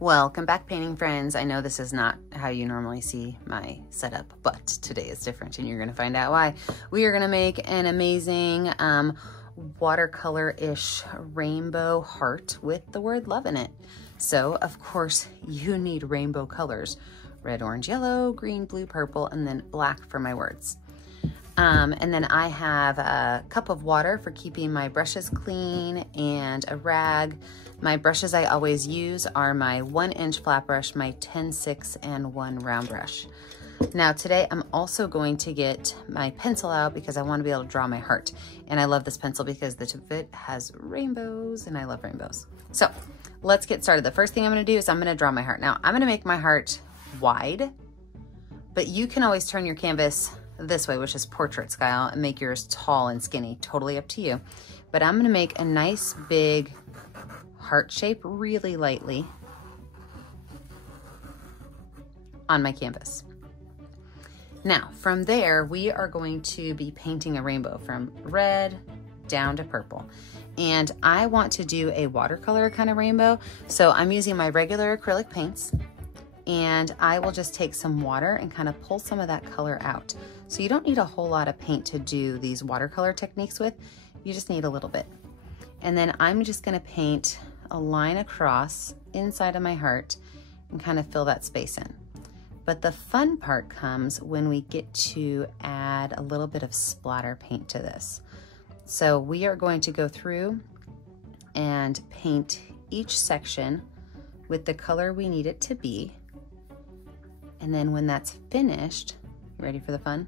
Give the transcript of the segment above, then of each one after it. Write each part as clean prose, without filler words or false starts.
Welcome back, painting friends. I know this is not how you normally see my setup, but today is different and you're gonna find out why. We are gonna make an amazing watercolor-ish rainbow heart with the word love in it. So of course you need rainbow colors: red, orange, yellow, green, blue, purple, and then black for my words. And then I have a cup of water for keeping my brushes clean and a rag. My brushes I always use are my 1-inch flat brush, my 10-6, and 1 round brush. Now today I'm also going to get my pencil out because I want to be able to draw my heart. And I love this pencil because the tip of it has rainbows and I love rainbows. So let's get started. The first thing I'm going to do is I'm going to draw my heart. Now I'm going to make my heart wide, but you can always turn your canvas this way, which is portrait style, and make yours tall and skinny, totally up to you. But I'm gonna make a nice big heart shape really lightly on my canvas. Now from there we are going to be painting a rainbow from red down to purple, and I want to do a watercolor kind of rainbow, so I'm using my regular acrylic paints, and I will just take some water and kind of pull some of that color out. So you don't need a whole lot of paint to do these watercolor techniques with, you just need a little bit. And then I'm just gonna paint a line across inside of my heart and kind of fill that space in. But the fun part comes when we get to add a little bit of splatter paint to this. So we are going to go through and paint each section with the color we need it to be. And then when that's finished, you ready for the fun?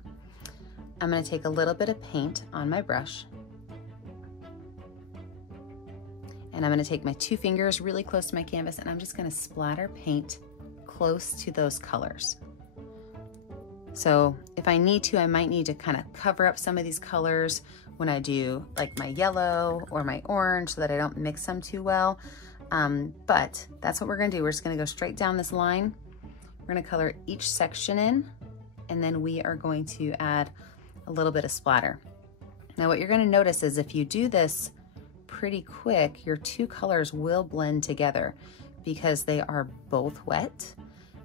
I'm gonna take a little bit of paint on my brush, and I'm gonna take my 2 fingers really close to my canvas, and I'm just gonna splatter paint close to those colors. So if I need to, I might need to kind of cover up some of these colors when I do like my yellow or my orange so that I don't mix them too well. But that's what we're gonna do. We're just gonna go straight down this line. We're gonna color each section in, and then we are going to add a little bit of splatter. Now what you're gonna notice is if you do this pretty quick, your 2 colors will blend together because they are both wet.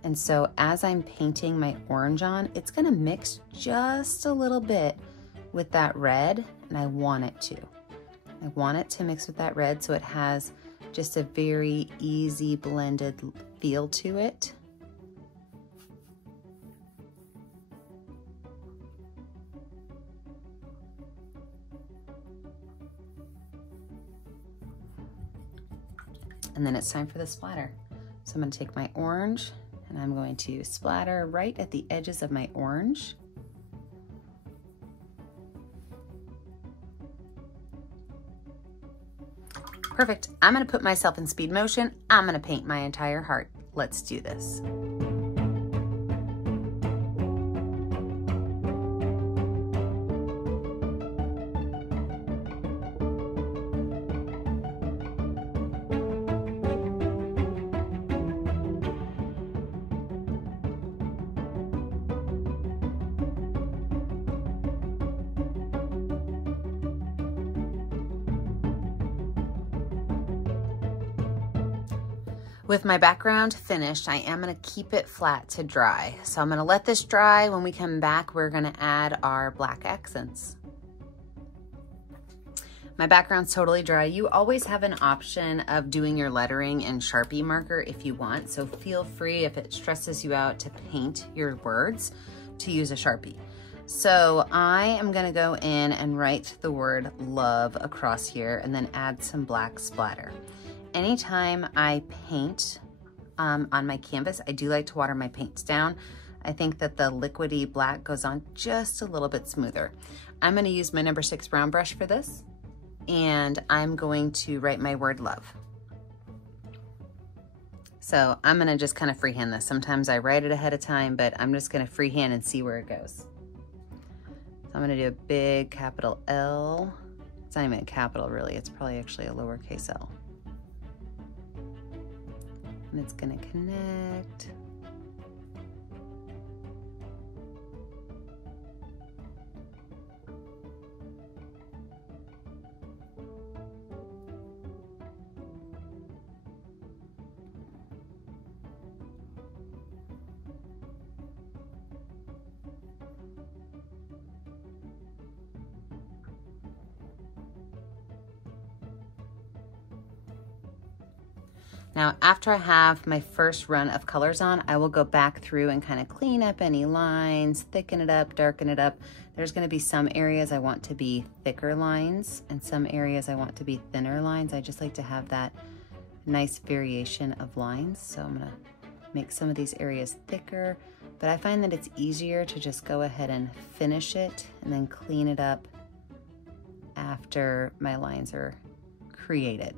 And so as I'm painting my orange on, it's gonna mix just a little bit with that red, and I want it to. I want it to mix with that red so it has just a very easy blended feel to it. And then it's time for the splatter. So I'm gonna take my orange and I'm going to splatter right at the edges of my orange. Perfect. I'm gonna put myself in speed motion. I'm gonna paint my entire heart. Let's do this. With my background finished, I am gonna keep it flat to dry. So I'm gonna let this dry. When we come back, we're gonna add our black accents. My background's totally dry. You always have an option of doing your lettering in Sharpie marker if you want. So feel free, if it stresses you out to paint your words, to use a Sharpie. So I am gonna go in and write the word love across here and then add some black splatter. Anytime I paint on my canvas, I do like to water my paints down. I think that the liquidy black goes on just a little bit smoother. I'm gonna use my number 6 brown brush for this, and I'm going to write my word love. So I'm gonna just kind of freehand this. Sometimes I write it ahead of time, but I'm just gonna freehand and see where it goes. So I'm gonna do a big capital L. It's not even a capital really, it's probably actually a lowercase l. And it's gonna connect. Now, after I have my first run of colors on, I will go back through and kind of clean up any lines, thicken it up, darken it up. There's gonna be some areas I want to be thicker lines and some areas I want to be thinner lines. I just like to have that nice variation of lines. So I'm gonna make some of these areas thicker, but I find that it's easier to just go ahead and finish it and then clean it up after my lines are created.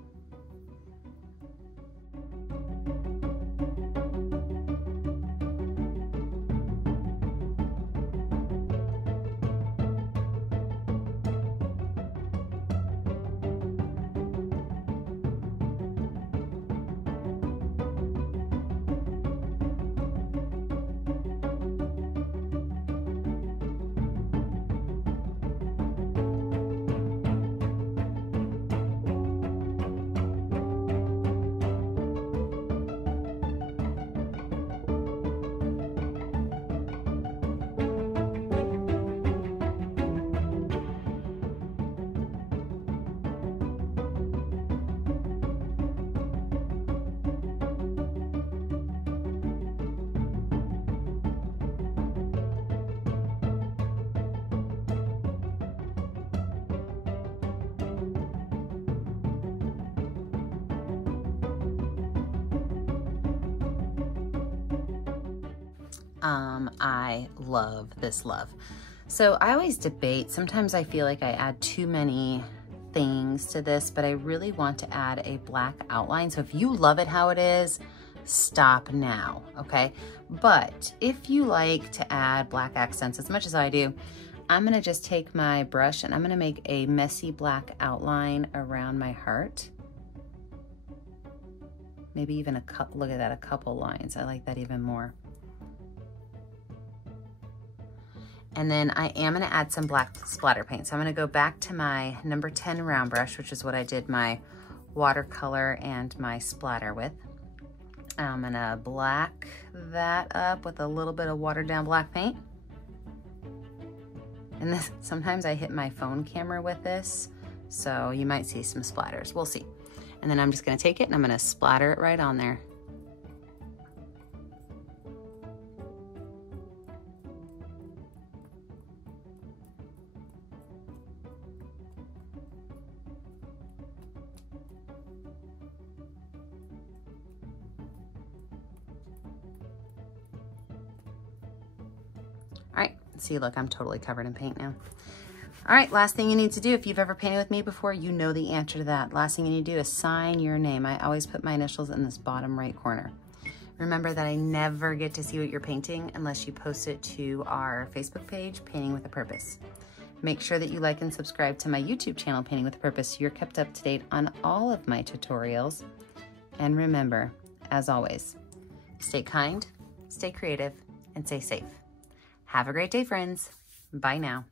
I love this love. So I always debate. Sometimes I feel like I add too many things to this, but I really want to add a black outline. So if you love it how it is, stop now, okay? But if you like to add black accents as much as I do, I'm gonna just take my brush and I'm gonna make a messy black outline around my heart. Maybe even a couple, look at that, a couple lines. I like that even more. And then I am gonna add some black splatter paint. So I'm gonna go back to my number 10 round brush, which is what I did my watercolor and my splatter with. I'm gonna black that up with a little bit of watered down black paint. And this, sometimes I hit my phone camera with this, so you might see some splatters, we'll see. And then I'm just gonna take it and I'm gonna splatter it right on there. All right, see, look, I'm totally covered in paint now. All right, last thing you need to do, if you've ever painted with me before, you know the answer to that. Last thing you need to do is sign your name. I always put my initials in this bottom right corner. Remember that I never get to see what you're painting unless you post it to our Facebook page, Painting with a Purpose. Make sure that you like and subscribe to my YouTube channel, Painting with a Purpose, so you're kept up to date on all of my tutorials. And remember, as always, stay kind, stay creative, and stay safe. Have a great day, friends. Bye now.